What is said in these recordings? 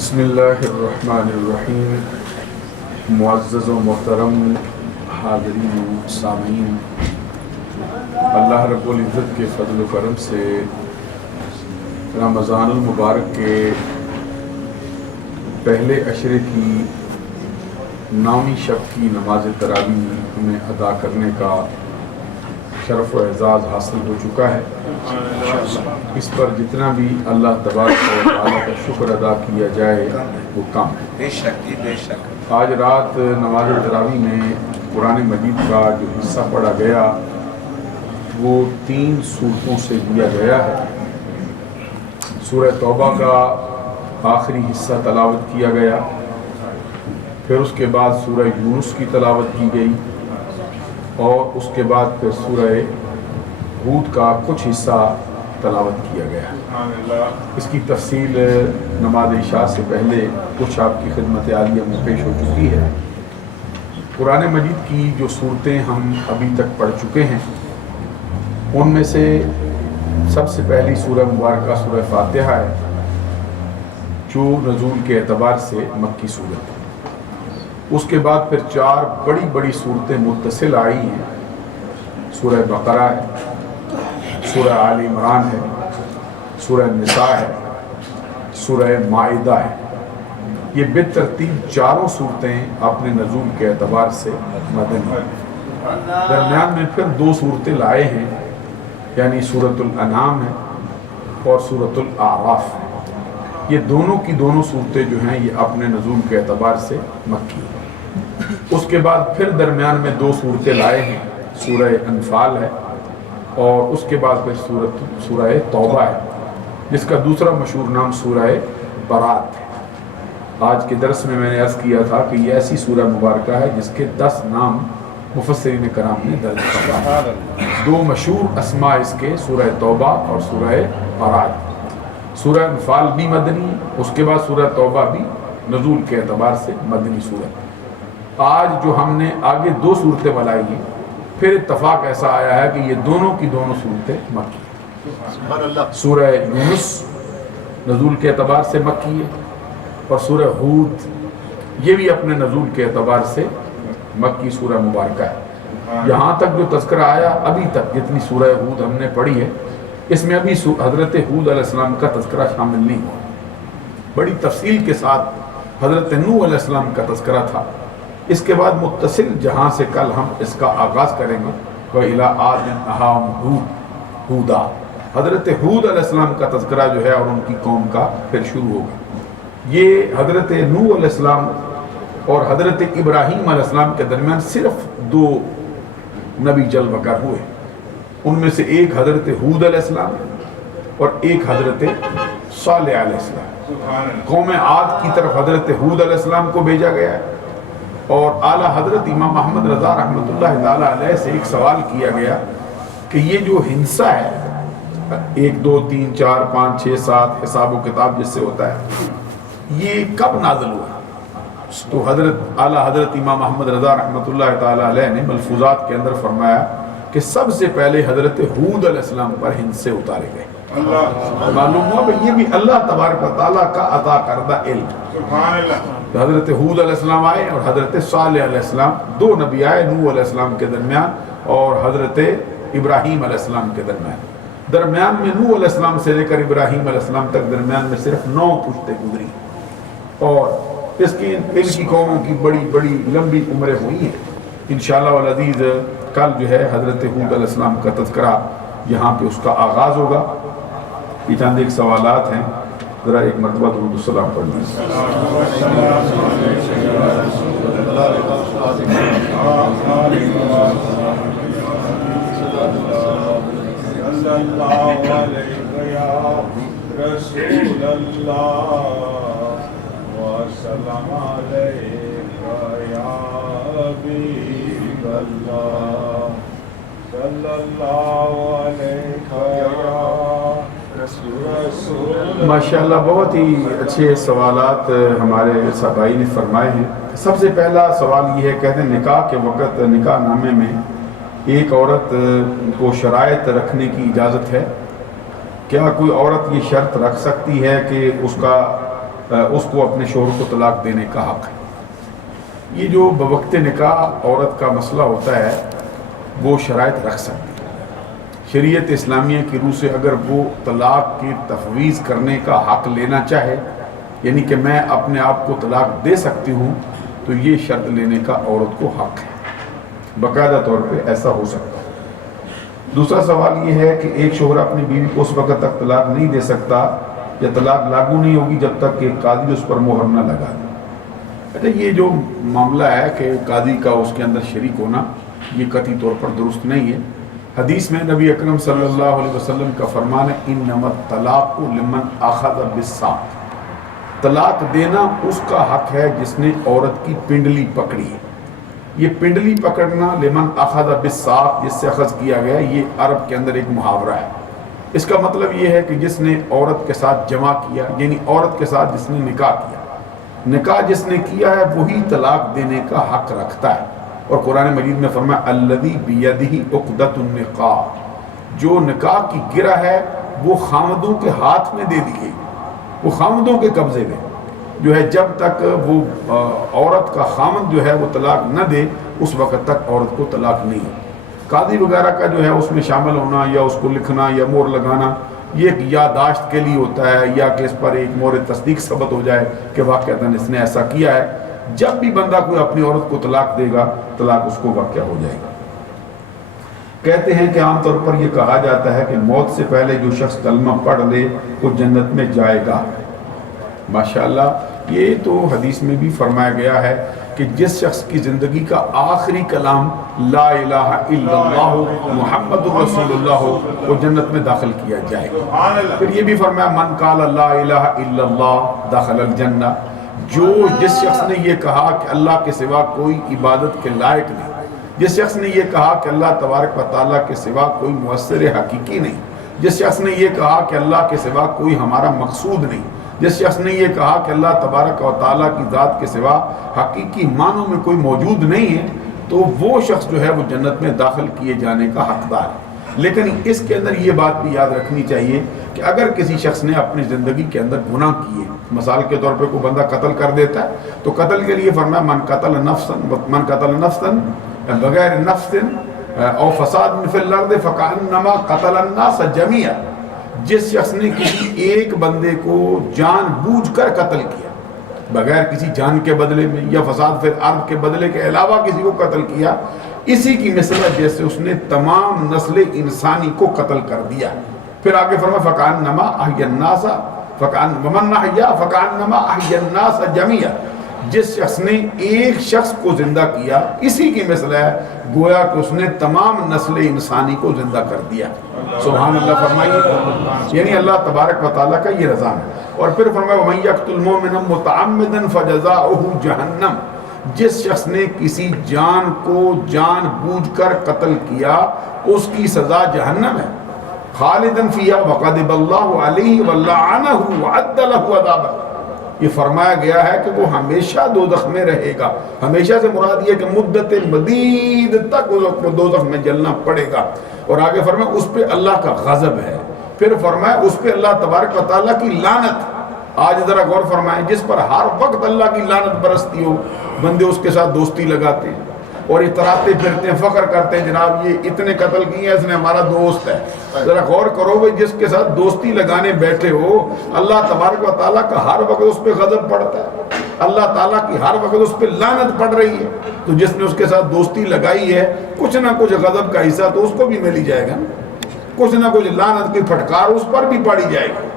بسم اللہ الرحمن الرحیم۔ معزز و محترم حاضرین و سامعین، اللہ رب العزت کے فضل و کرم سے رمضان المبارک کے پہلے عشرے کی 9ویں شب کی نماز تراویح ہمیں ادا کرنے کا شرف و اعزاز حاصل ہو چکا ہے۔ اس پر جتنا بھی اللہ تبارک و تعالیٰ کا شکر ادا کیا جائے وہ کم ہے۔ بے شک آج رات نماز تراویح میں قرآن مجید کا جو حصہ پڑھا گیا وہ 3 سورتوں سے دیا گیا ہے۔ سورہ توبہ کا آخری حصہ تلاوت کیا گیا، پھر اس کے بعد سورہ یونس کی تلاوت کی گئی، اور اس کے بعد پھر سورہ ہود کا کچھ حصہ تلاوت کیا گیا۔ اس کی تفصیل نماز عشاء سے پہلے کچھ آپ کی خدمت عالیہ میں پیش ہو چکی ہے۔ قرآن مجید کی جو صورتیں ہم ابھی تک پڑھ چکے ہیں ان میں سے سب سے پہلی سورہ مبارکہ سورہ فاتحہ ہے، جو نزول کے اعتبار سے مکی صورت ہے۔ اس کے بعد پھر 4 بڑی بڑی صورتیں متصل آئی ہیں۔ سورہ بقرہ ہے، سورہ آل عمران ہے، سورہ نساء ہے، سورہ مائدہ ہے۔ یہ بالترتیب 4 صورتیں اپنے نزول کے اعتبار سے مدنی ہیں۔ درمیان میں پھر 2 صورتیں لائے ہیں، یعنی سورۃ الانعام ہے اور سورۃ الاعراف ہے۔ یہ دونوں کی دونوں صورتیں جو ہیں یہ اپنے نزول کے اعتبار سے مکی ہیں۔ اس کے بعد پھر درمیان میں 2 صورتیں لائے ہیں، سورہ انفال ہے اور اس کے بعد پھر سورہ توبہ ہے، جس کا دوسرا مشہور نام سورہ برات ہے۔ آج کے درس میں نے عرض کیا تھا کہ یہ ایسی سورہ مبارکہ ہے جس کے 10 نام مفسرین کرام نے درج کیا۔ 2 مشہور اسماء اس کے سورہ توبہ اور سورہ برات۔ سورہ انفال بھی مدنی، اس کے بعد سورہ توبہ بھی نزول کے اعتبار سے مدنی سورت۔ آج جو ہم نے آگے 2 صورتیں بنائی ہیں، پھر اتفاق ایسا آیا ہے کہ یہ دونوں کی دونوں صورتیں مکی ہیں۔ سورہ یونس نزول کے اعتبار سے مکی ہے، اور سورہ ہود یہ بھی اپنے نزول کے اعتبار سے مکی سورہ مبارکہ ہے۔ یہاں تک جو تذکرہ آیا ابھی تک جتنی سورہ ہود ہم نے پڑھی ہے، اس میں ابھی حضرت ہود علیہ السلام کا تذکرہ شامل نہیں ہوا۔ بڑی تفصیل کے ساتھ حضرت نوح علیہ السلام کا تذکرہ تھا۔ اس کے بعد متصل جہاں سے کل ہم اس کا آغاز کریں گے، وَإِلَىٰ عَادٍ أَخَاهُمْ هُودًا۔ حضرت ہود علیہ السلام کا تذکرہ جو ہے اور ان کی قوم کا پھر شروع ہوگا۔ یہ حضرت نوح علیہ السلام اور حضرت ابراہیم علیہ السلام کے درمیان صرف 2 نبی جلوہ گر ہوئے۔ ان میں سے ایک حضرت ہود علیہ السلام اور ایک حضرت صالح علیہ السلام۔ قوم عاد کی طرف حضرت ہود علیہ السلام کو بھیجا گیا ہے، اور اعلیٰ حضرت امام محمد رضا رحمۃ اللہ تعالیٰ علیہ سے ایک سوال کیا گیا کہ یہ جو ہنسا ہے 1 2 3 4 5 6 7 حساب و کتاب جس سے ہوتا ہے، یہ کب نازل ہوا؟ تو اعلیٰ حضرت امام محمد رضا رحمۃ اللہ تعالیٰ علیہ نے ملفوظات کے اندر فرمایا کہ سب سے پہلے حضرت ہود علیہ السلام پر ہنسے اتارے گئے۔ معلوم ہوا کہ یہ بھی اللہ تبارک و تعالیٰ کا عطا کردہ علم۔ حضرت ہود علیہ السلام آئے اور حضرت صالح علیہ السلام، 2 نبی آئے نوح علیہ السلام کے درمیان اور حضرت ابراہیم علیہ السلام کے درمیان میں نوح علیہ السلام سے لے کر ابراہیم علیہ السلام تک درمیان میں صرف 9 پشتیں گزری، اور ان کی قوموں کی بڑی بڑی لمبی عمریں ہوئی ہیں۔ انشاءاللہ والعزیز کل جو ہے حضرت ہود علیہ السلام کا تذکرہ یہاں پہ اس کا آغاز ہوگا۔ یہ چند ایک سوالات ہیں، ذرا ایک مرتبہ درود السلام پڑھ لیجیے۔ ماشاءاللہ بہت ہی اچھے سوالات ہمارے صحابائی نے فرمائے ہیں۔ سب سے پہلا سوال یہ ہے، کہتے ہیں نکاح کے وقت نکاح نامے میں ایک عورت کو شرائط رکھنے کی اجازت ہے؟ کیا کوئی عورت یہ شرط رکھ سکتی ہے کہ اس کا اس کو اپنے شوہر کو طلاق دینے کا حق ہے۔ یہ جو بوقت نکاح عورت کا مسئلہ ہوتا ہے وہ شرائط رکھ سکتی ہے۔ شریعت اسلامیہ کی روح سے اگر وہ طلاق کی تفویض کرنے کا حق لینا چاہے، یعنی کہ میں اپنے آپ کو طلاق دے سکتی ہوں، تو یہ شرط لینے کا عورت کو حق ہے، باقاعدہ طور پہ ایسا ہو سکتا ہے۔ دوسرا سوال یہ ہے کہ ایک شوہر اپنی بیوی کو اس وقت تک طلاق نہیں دے سکتا یا طلاق لاگو نہیں ہوگی جب تک کہ قاضی اس پر مہر نہ لگا دے۔ اچھا، یہ جو معاملہ ہے کہ قاضی کا اس کے اندر شریک ہونا، یہ قطعی طور پر درست نہیں ہے۔ حدیث میں نبی اکرم صلی اللہ علیہ وسلم کا فرمان ہے انما الطلاق لمن اخذ بالساق، طلاق دینا اس کا حق ہے جس نے عورت کی پنڈلی پکڑی ہے۔ یہ پنڈلی پکڑنا لمن اخذ بالساق جس سے اخذ کیا گیا، یہ عرب کے اندر ایک محاورہ ہے۔ اس کا مطلب یہ ہے کہ جس نے عورت کے ساتھ جمع کیا، یعنی عورت کے ساتھ جس نے نکاح کیا، نکاح جس نے کیا ہے وہی طلاق دینے کا حق رکھتا ہے۔ اور قرآن مجید میں فرمایا الذی بیدہ عقدۃ النکاح، جو نکاح کی گرہ ہے وہ خامدوں کے ہاتھ میں دے دی گئی، وہ خامدوں کے قبضے میں جو ہے، جب تک وہ عورت کا خامد جو ہے وہ طلاق نہ دے اس وقت تک عورت کو طلاق نہیں ہے۔ قاضی وغیرہ کا جو ہے اس میں شامل ہونا یا اس کو لکھنا یا مہر لگانا، یہ ایک یادداشت کے لیے ہوتا ہے، یا کہ اس پر ایک مہر تصدیق ثبت ہو جائے کہ واقعتاً اس نے ایسا کیا ہے۔ جب بھی بندہ کوئی اپنی عورت کو طلاق دے گا، طلاق اس کو واقع ہو جائے گا۔ کہتے ہیں کہ عام طور پر یہ کہا جاتا ہے کہ موت سے پہلے جو شخص کلمہ پڑھ لے وہ جنت میں جائے گا۔ ماشاءاللہ، یہ تو حدیث میں بھی فرمایا گیا ہے کہ جس شخص کی زندگی کا آخری کلام لا الہ الا اللہ محمد رسول اللہ ہو، وہ جنت میں داخل کیا جائے گا۔ پھر یہ بھی فرمایا من قال لا الہ الا اللہ دخل الجنہ، جس شخص نے یہ کہا کہ اللہ کے سوا کوئی عبادت کے لائق نہیں، جس شخص نے یہ کہا کہ اللہ تبارک و تعالیٰ کے سوا کوئی مؤثر حقیقی نہیں، جس شخص نے یہ کہا کہ اللہ کے سوا کوئی ہمارا مقصود نہیں، جس شخص نے یہ کہا کہ اللہ تبارک و تعالیٰ کی ذات کے سوا حقیقی معنوں میں کوئی موجود نہیں ہے، تو وہ شخص جو ہے وہ جنت میں داخل کیے جانے کا حقدار ہے۔ لیکن اس کے اندر یہ بات بھی یاد رکھنی چاہیے کہ اگر کسی شخص نے اپنی زندگی کے اندر گناہ کیے، مثال کے طور پہ کوئی بندہ قتل کر دیتا ہے، تو قتل کے لیے فرمایا من قتل نفسا بغیر نفس او فساد فی الارض فکأنما قتل الناس جميعا، جس شخص نے کسی ایک بندے کو جان بوجھ کر قتل کیا بغیر کسی جان کے بدلے میں، یا فساد فی الارض کے بدلے کے علاوہ کسی کو قتل کیا، اسی کی مثل جیسے اس نے تمام نسل انسانی کو قتل کر دیا۔ پھر آگے فرمایا فکأنما احیا الناس ومن احیا فکأنما احیا الناس جميعا، جس شخص نے ایک شخص کو زندہ کیا اسی کی مثل ہے گویا کہ اس نے تمام نسل انسانی کو زندہ کر دیا۔ سبحان اللہ فرمائیے، یعنی اللہ تبارک و تعالیٰ کا یہ رضا ہے۔ اور پھر فرمایا وَمَن يَقْتُلْ مُؤْمِنًا مُتَعَمِّدًا فَجَزَاؤُهُ جَهَنَّمُ، جس شخص نے کسی جان کو جان بوجھ کر قتل کیا اس کی سزا جہنم ہے، خالداً فیہا وغضب اللہ علیہ ولعنہ وعد لہ عذابا، یہ فرمایا گیا ہے کہ وہ ہمیشہ دوزخ میں رہے گا۔ ہمیشہ سے مراد یہ کہ مدت مدید تک وہ دوزخ میں جلنا پڑے گا۔ اور آگے فرمایا اس پہ اللہ کا غضب ہے، پھر فرمایا اس پہ اللہ تبارک و تعالیٰ کی لعنت۔ آج ذرا غور فرمائیں، جس پر ہر وقت اللہ کی لعنت برستی ہو، بندے اس کے ساتھ دوستی لگاتے ہیں اور اتراتے پھرتے ہیں، فخر کرتے ہیں جناب یہ اتنے قتل کیے ہیں، اس نے ہمارا دوست ہے۔ ذرا غور کرو بھائی، جس کے ساتھ دوستی لگانے بیٹھے ہو، اللہ تبارک و تعالیٰ کا ہر وقت اس پہ غضب پڑتا ہے، اللہ تعالیٰ کی ہر وقت اس پہ لعنت پڑ رہی ہے، تو جس نے اس کے ساتھ دوستی لگائی ہے کچھ نہ کچھ غضب کا حصہ تو اس کو بھی مل ہی جائے گا، کچھ نہ کچھ لعنت کی پھٹکار اس پر بھی پڑی جائے گی۔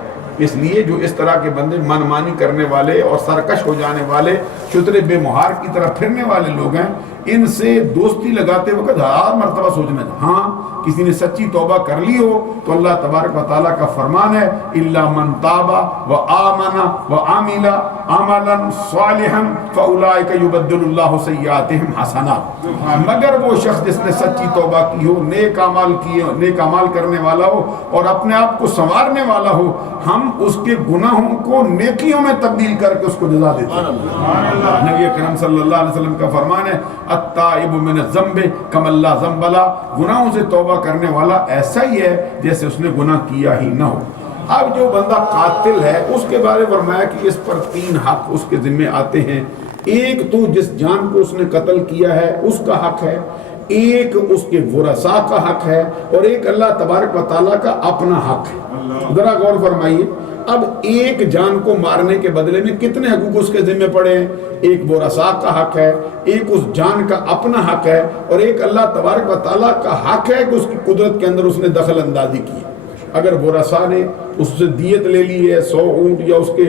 اس لیے جو اس طرح کے بندے من مانی کرنے والے اور سرکش ہو جانے والے، چترے بے مہار کی طرح پھرنے والے لوگ ہیں، ان سے دوستی لگاتے وقت ہزار مرتبہ سوچنا ہے۔ ہاں کسی نے سچی توبہ کر لی ہو تو اللہ تبارک و تعالیٰ کا فرمان ہے الا من تاب وآمن وعمل عملا صالحا فاولئک یبدل اللہ سیئاتہم حسنات، مگر وہ شخص جس نے سچی توبہ کی ہو، نیک اعمال کرنے والا ہو اور اپنے آپ کو سنوارنے والا ہو، ہم اس کے گناہوں کو نیکیوں میں تبدیل کر کے اس کو جزا دیتے ہیں۔ نبی اکرم صلی اللہ علیہ وسلم کا فرمان ہے التائب من الذنب کمن لا ذنب له، گناہوں سے توبہ کرنے والا ایسا ہی ہے جیسے اس نے گناہ کیا ہی نہ ہو۔ اب جو بندہ قاتل ہے اس کے بارے میں فرمایا کہ اس پر 3 حق اس کے ذمہ آتے ہیں. ایک تو جس جان کو اس نے قتل کیا ہے اس کا حق ہے، ایک اس کے ورثاء کا حق ہے، اور ایک اللہ تبارک و تعالیٰ کا اپنا حق ہے. ذرا غور فرمائیے، اب ایک جان کو مارنے کے بدلے میں کتنے حقوق اس کے ذمہ پڑے ہیں؟ ایک ورثاء کا حق ہے، ایک اس جان کا اپنا حق ہے، اور ایک اللہ تبارک و تعالیٰ کا حق ہے کہ اس کی قدرت کے اندر اس نے دخل اندازی کی. اگر ورثاء نے اس سے دیت لے لی ہے، 100 اونٹ یا اس کے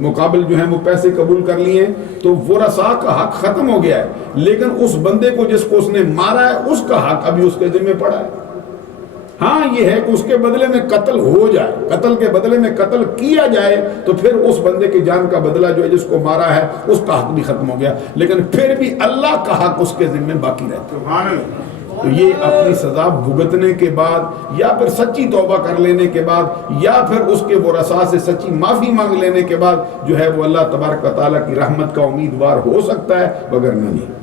مقابل جو ہیں وہ پیسے قبول کر لیے ہیں، تو ورثاء کا حق ختم ہو گیا ہے. لیکن اس بندے کو جس کو اس نے مارا ہے اس کا حق ابھی اس کے ذمہ پڑا ہے. ہاں یہ ہے کہ اس کے بدلے میں قتل ہو جائے، قتل کے بدلے میں قتل کیا جائے تو پھر اس بندے کی جان کا بدلہ جو ہے جس کو مارا ہے اس کا حق بھی ختم ہو گیا، لیکن پھر بھی اللہ کا حق اس کے ذمہ باقی رہتا ہے. تو یہ اپنی سزا بھگتنے کے بعد یا پھر سچی توبہ کر لینے کے بعد یا پھر اس کے ورثاء سے سچی معافی مانگ لینے کے بعد جو ہے وہ اللہ تبارک و تعالیٰ کی رحمت کا امیدوار ہو سکتا ہے، وگرنہ نہیں.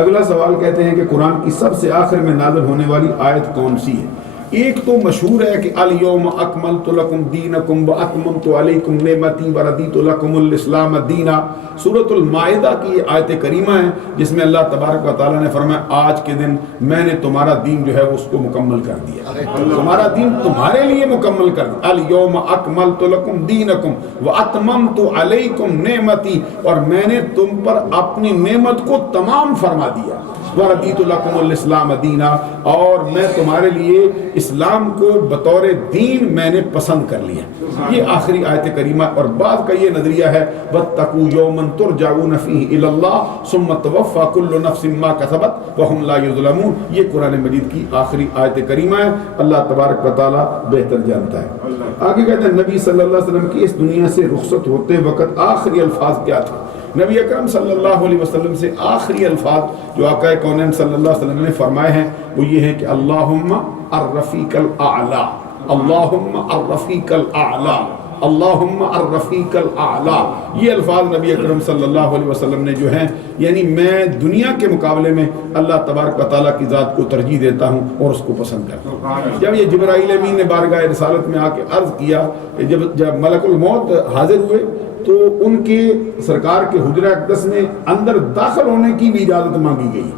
اگلا سوال کہتے ہیں کہ قرآن کی سب سے آخر میں نازل ہونے والی آیت کون سی ہے؟ ایک تو مشہور ہے کہ الیوم اکملت لکم دینکم واتممت علیکم نعمتی وردیت لکم الاسلام دینا. سورۃ المائدہ کی یہ آیت کریمہ ہے جس میں اللہ تبارک و تعالیٰ نے فرمایا آج کے دن میں نے تمہارا دین جو ہے اس کو مکمل کر دیا، تمہارا دین تمہارے لیے مکمل کر دیا. الیوم اکملت لکم دینکم واتممت علیکم نعمتی، اور میں نے تم پر اپنی نعمت کو تمام فرما دیا. وردیت لکم الاسلام دینا، اور میں تمہارے لیے اسلام کو بطور دین میں نے پسند کر لیا. یہ آخری آیت کریمہ. اور بعد کا یہ نظریہ ہے واتقوا یوما ترجعون فیہ الی اللہ ثم توفی کل نفس ما کسبت وہم لا یظلمون. یہ قرآن مجید کی آخری آیت کریمہ ہے. اللہ تبارک و تعالیٰ بہتر جانتا ہے. آگے کہتے ہیں نبی صلی اللہ علیہ وسلم کی اس دنیا سے رخصت ہوتے وقت آخری الفاظ کیا تھے؟ نبی اکرم صلی اللہ علیہ وسلم سے آخری الفاظ جو آقا کونین صلی اللہ علیہ وسلم نے فرمائے ہیں وہ یہ ہے کہ اللہم الرفیق الاعلی، اللہم الرفیق الاعلی، اللہم الرفیق الاعلی. یہ الفاظ نبی اکرم صلی اللہ علیہ وسلم نے جو ہیں، یعنی میں دنیا کے مقابلے میں اللہ تبارک و تعالیٰ کی ذات کو ترجیح دیتا ہوں اور اس کو پسند کرتا ہوں. جب یہ جبرائیل امین نے بارگاہ رسالت میں آ کے عرض کیا، جب ملک الموت حاضر ہوئے تو ان کے سرکار کے حجرہ اقدس میں اندر داخل ہونے کی بھی اجازت مانگی گئی.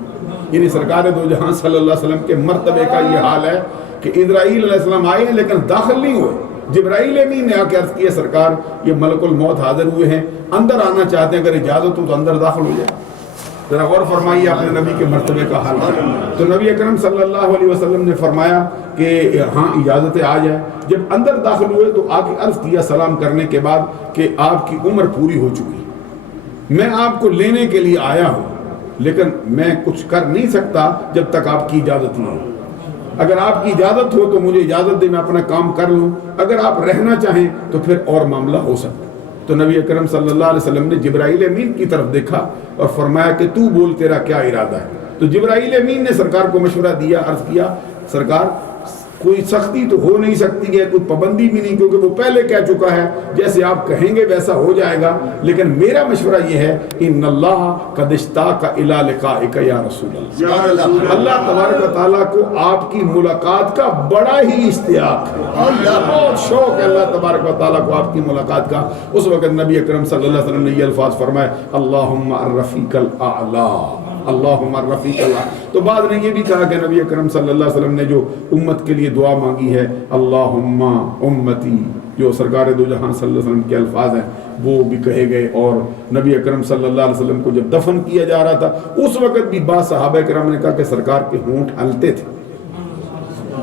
یعنی سرکار دو جہاں صلی اللہ علیہ وسلم کے مرتبے کا یہ حال ہے کہ اسرائیل علیہ السلام آئے ہیں لیکن داخل نہیں ہوئے. جبرائیل امین نے آ کے عرض کیا سرکار یہ ملک الموت حاضر ہوئے ہیں، اندر آنا چاہتے ہیں، اگر اجازت ہو تو اندر داخل ہو جائے. ذرا غور فرمائیے اپنے نبی کے مرتبے کا حال ہے. تو نبی اکرم صلی اللہ علیہ وسلم نے فرمایا کہ ہاں اجازت آ جائے. جب اندر داخل ہوئے تو آ کے عرض کیا سلام کرنے کے بعد کہ آپ کی عمر پوری ہو چکی، میں آپ کو لینے کے لیے آیا ہوں لیکن میں کچھ کر نہیں سکتا جب تک آپ کی اجازت نہ ہو. اگر آپ کی اجازت ہو تو مجھے اجازت دے، میں اپنا کام کر لوں، اگر آپ رہنا چاہیں تو پھر اور معاملہ ہو سکتا. تو نبی اکرم صلی اللہ علیہ وسلم نے جبرائیل امین کی طرف دیکھا اور فرمایا کہ تو بول تیرا کیا ارادہ ہے. تو جبرائیل امین نے سرکار کو مشورہ دیا، عرض کیا سرکار کوئی سختی تو ہو نہیں سکتی ہے، کوئی پابندی بھی نہیں، کیونکہ وہ پہلے کہہ چکا ہے جیسے آپ کہیں گے ویسا ہو جائے گا، لیکن میرا مشورہ یہ ہے ان اللہ قد اشتاق الی لقائک یا رسول اللہ. اللہ تبارک و تعالیٰ کو آپ کی ملاقات کا بڑا ہی اشتیاق ہے، بہت شوق ہے اللہ تبارک و تعالیٰ کو آپ کی ملاقات کا. اس وقت نبی اکرم صلی اللہ علیہ وسلم نے یہ الفاظ فرمائے اللہم الرفیق الاعلی، اللہم الرفیق اللہ. تو بعد نے یہ بھی کہا کہ نبی اکرم صلی اللہ علیہ وسلم نے جو امت کے لیے دعا مانگی ہے اللہم امتی، جو سرکار دو جہاں صلی اللہ علیہ وسلم کے الفاظ ہیں وہ بھی کہے گئے. اور نبی اکرم صلی اللہ علیہ وسلم کو جب دفن کیا جا رہا تھا اس وقت بھی بعض صحابہ کرام نے کہا کہ سرکار کے ہونٹ ہلتے تھے،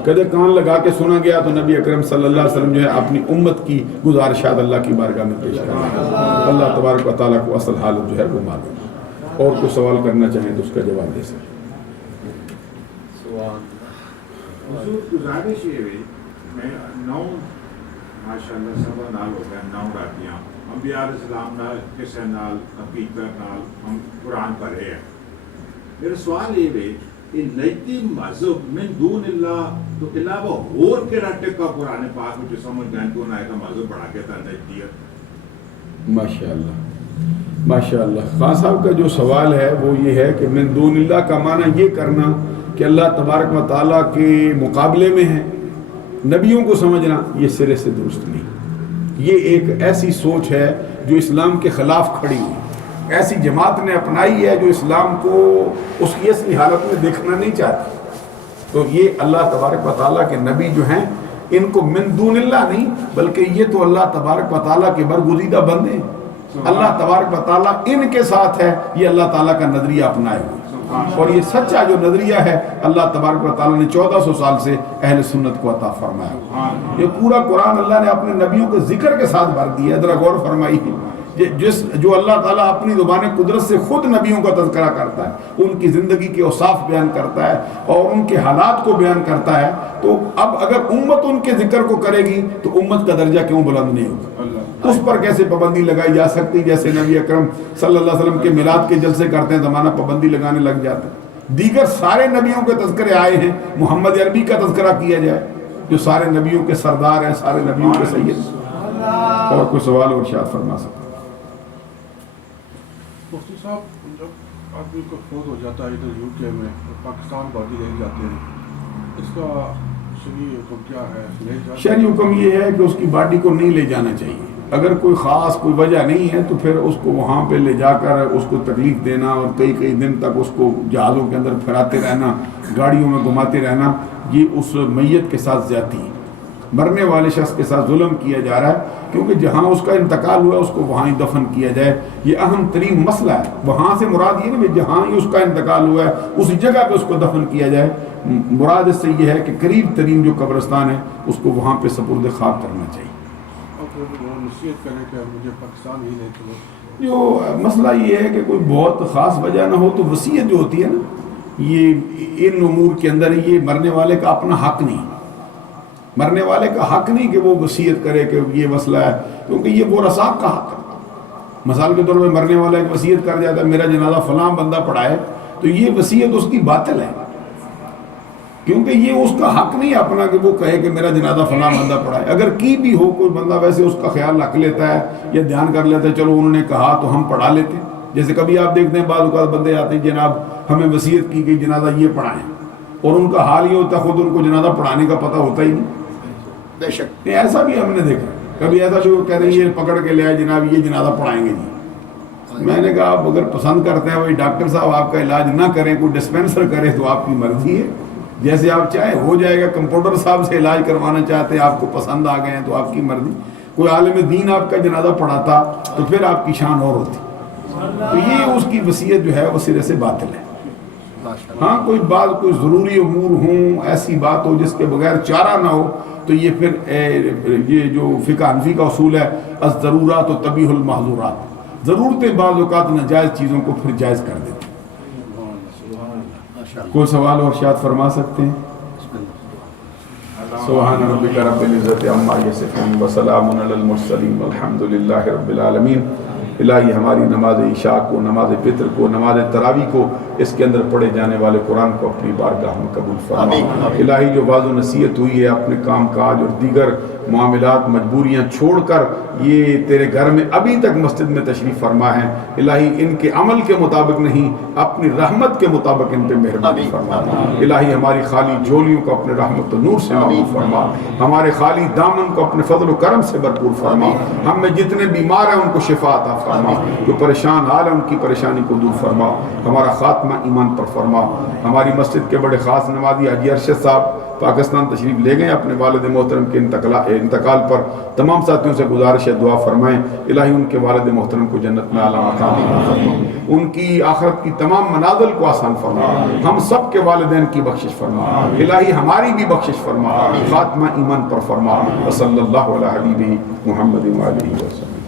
کدے کان لگا کے سنا گیا. تو نبی اکرم صلی اللہ علیہ وسلم جو ہے اپنی امت کی گزارشات اللہ کی بارگاہ میں پیش کر رہے ہیں. اللہ تبارک و تعالیٰ کو اصل حالت جو ہے وہ معلوم. اور کوئی سوال کرنا چاہیں تو اس کا جواب دے سکیں. حضور گزارش یہ ہوئی میں نو ماشاءاللہ سبا نال ہو گیا، 9 راتیاں انبیاء علیہ السلام نال کسے نال حقیقت نال ہم قرآن پڑھے ہیں. میرا سوال یہ ہے کہ لیتی مذہب من دون اللہ تو علاوہ اور کیڑا ٹکا قرآن پاک میں جو سمجھ گئے کہ انہیں کا مذہب بڑھا کے تھا نیتیت. ماشاءاللہ ماشاءاللہ. خان صاحب کا جو سوال ہے وہ یہ ہے کہ من دون اللہ کا معنی یہ کرنا کہ اللہ تبارک و تعالیٰ کے مقابلے میں ہے نبیوں کو سمجھنا یہ سرے سے درست نہیں. یہ ایک ایسی سوچ ہے جو اسلام کے خلاف کھڑی ہوئی، ایسی جماعت نے اپنائی ہے جو اسلام کو اس کی اصلی حالت میں دیکھنا نہیں چاہتی. تو یہ اللہ تبارک و تعالیٰ کے نبی جو ہیں ان کو من دون اللہ نہیں بلکہ یہ تو اللہ تبارک و تعالیٰ کے برگزیدہ بندے ہیں. اللہ تبارک و تعالیٰ ان کے ساتھ ہے، یہ اللہ تعالیٰ کا نظریہ اپنائے ہوئے. اور یہ سچا جو نظریہ ہے اللہ تبارک و تعالیٰ نے 1400 سال سے اہل سنت کو عطا فرمایا. یہ پورا قرآن اللہ نے اپنے نبیوں کے ذکر کے ساتھ بھر دیا ہے. ذرا غور فرمائیے، جو اللہ تعالیٰ اپنی زبان قدرت سے خود نبیوں کا تذکرہ کرتا ہے، ان کی زندگی کے اوصاف بیان کرتا ہے اور ان کے حالات کو بیان کرتا ہے، تو اب اگر امت ان کے ذکر کو کرے گی تو امت کا درجہ کیوں بلند نہیں ہوگا؟ اس پر کیسے پابندی لگائی جا سکتی؟ جیسے نبی اکرم صلی اللہ علیہ وسلم کے میلاد کے جلسے کرتے ہیں زمانہ پابندی لگانے لگ جاتا ہے. دیگر سارے نبیوں کے تذکرے آئے ہیں، محمد عربی کا تذکرہ کیا جائے جو سارے نبیوں کے سردار ہیں، سارے نبیوں کے سید. اور کوئی سوال اور ارشاد فرما سکتے؟ مفتی صاحب، جب آدمی کو فوت ہو جاتا ہے ادھر یو کے میں، پاکستان باقی رہ جاتے ہیں، اس کا شرعی حکم کیا ہے؟ شرعی حکم یہ ہے کہ اس کی باڈی کو نہیں لے جانا چاہیے. اگر کوئی خاص کوئی وجہ نہیں ہے تو پھر اس کو وہاں پہ لے جا کر اس کو تکلیف دینا اور کئی دن تک اس کو جہازوں کے اندر پھراتے رہنا، گاڑیوں میں گھماتے رہنا، یہ اس میت کے ساتھ زیادتی ہے. مرنے والے شخص کے ساتھ ظلم کیا جا رہا ہے، کیونکہ جہاں اس کا انتقال ہوا ہے اس کو وہاں ہی دفن کیا جائے. یہ اہم ترین مسئلہ ہے. وہاں سے مراد یہ نہیں کہ جہاں ہی اس کا انتقال ہوا ہے اسی جگہ پہ اس کو دفن کیا جائے. مراد اس سے یہ ہے کہ قریب ترین جو قبرستان ہے اس کو وہاں پہ سپرد خاک کرنا چاہیے. جو مسئلہ یہ ہے کہ کوئی بہت خاص وجہ نہ ہو تو وصیت جو ہوتی ہے نا، یہ ان امور کے اندر یہ مرنے والے کا اپنا حق نہیں. مرنے والے کا حق نہیں کہ وہ وصیت کرے کہ یہ مسئلہ ہے، کیونکہ یہ ورثاء کا حق ہے. مثال کے طور پہ مرنے والا ایک وصیت کر جاتا ہے میرا جنازہ فلاں بندہ پڑھائے، تو یہ وصیت اس کی باطل ہے، کیونکہ یہ اس کا حق نہیں اپنا کہ وہ کہے کہ میرا جنازہ فلاں بندہ پڑھائے. اگر کی بھی ہو کوئی بندہ ویسے اس کا خیال رکھ لیتا ہے یا دھیان کر لیتا ہے چلو انہوں نے کہا تو ہم پڑھا لیتے ہیں. جیسے کبھی آپ دیکھتے ہیں بعض اوقات بندے آتے ہیں جناب ہمیں وصیت کی گئی جنازہ یہ پڑھائیں، اور ان کا حال یہ ہوتا ہے خود ان کو جنازہ پڑھانے کا پتہ ہوتا ہی نہیں. بے شک ایسا بھی ہم نے دیکھا. کبھی ایسا جو کہتے ہیں یہ پکڑ کے لے آئے جناب یہ جنازہ پڑھائیں گے جی. میں نے کہا آپ اگر پسند کرتے ہیں وہی ڈاکٹر صاحب آپ کا علاج نہ کریں، کوئی ڈسپینسر کرے تو آپ کی مرضی ہے، جیسے آپ چاہے ہو جائے گا. کمپاؤنڈر صاحب سے علاج کروانا چاہتے ہیں، آپ کو پسند آ گئے ہیں تو آپ کی مرضی. کوئی عالم دین آپ کا جنازہ پڑھاتا تو پھر آپ کی شان اور ہوتی. تو یہ اس کی وصیت جو ہے وہ سرے سے باطل ہے. ہاں کوئی بات کوئی ضروری امور ہوں، ایسی بات ہو جس کے بغیر چارہ نہ ہو، تو یہ پھر یہ جو فقہ حنفی کا اصول ہے الضرورات و تبیح المحظورات، ضرورتیں بعض اوقات ناجائز چیزوں کو پھر جائز کر دیتی. کوئی سوال اور ارشاد فرما سکتے ہیں؟ سبحان ربک رب العزت عما یصفون وسلام علی المرسلین والحمد للہ رب العالمین. الہی ہماری نماز عشاء کو، نماز فطر کو، نماز تراویح کو، اس کے اندر پڑھے جانے والے قرآن کو اپنی بارگاہ میں قبول فرما. الہی جو واضح نصیحت ہوئی ہے اپنے کام کاج اور دیگر معاملات مجبوریاں چھوڑ کر یہ تیرے گھر میں ابھی تک مسجد میں تشریف فرما ہے، الہی ان کے عمل کے مطابق نہیں اپنی رحمت کے مطابق ان پہ مہربانی فرما. الہی ہماری خالی جھولیوں کو اپنے رحمت و نور سے معمور فرما، ہمارے خالی دامن کو اپنے فضل و کرم سے بھرپور فرما. ہم میں جتنے بیمار ہیں ان کو شفا عطا فرما، جو پریشان حال ہیں ان کی پریشانی کو دور فرما. ہمارا خاتمہ ایمان پر فرما. ہماری مسجد کے بڑے خاص نمازی حاجی ارشد صاحب پاکستان تشریف لے گئے، اپنے والد محترم کے انتقال پر تمام ساتھیوں سے گزارش ہے دعا فرمائیں. الہی ان کے والد محترم کو جنت میں اعلیٰ مقام عطا فرما، ان کی آخرت کی تمام منازل کو آسان فرما. ہم سب کے والدین کی بخشش فرما، الہی ہماری بھی بخشش فرما. خاتمہ ایمان پر فرما. وصلی اللہ علی حبیبہ محمد وآلہ وسلم.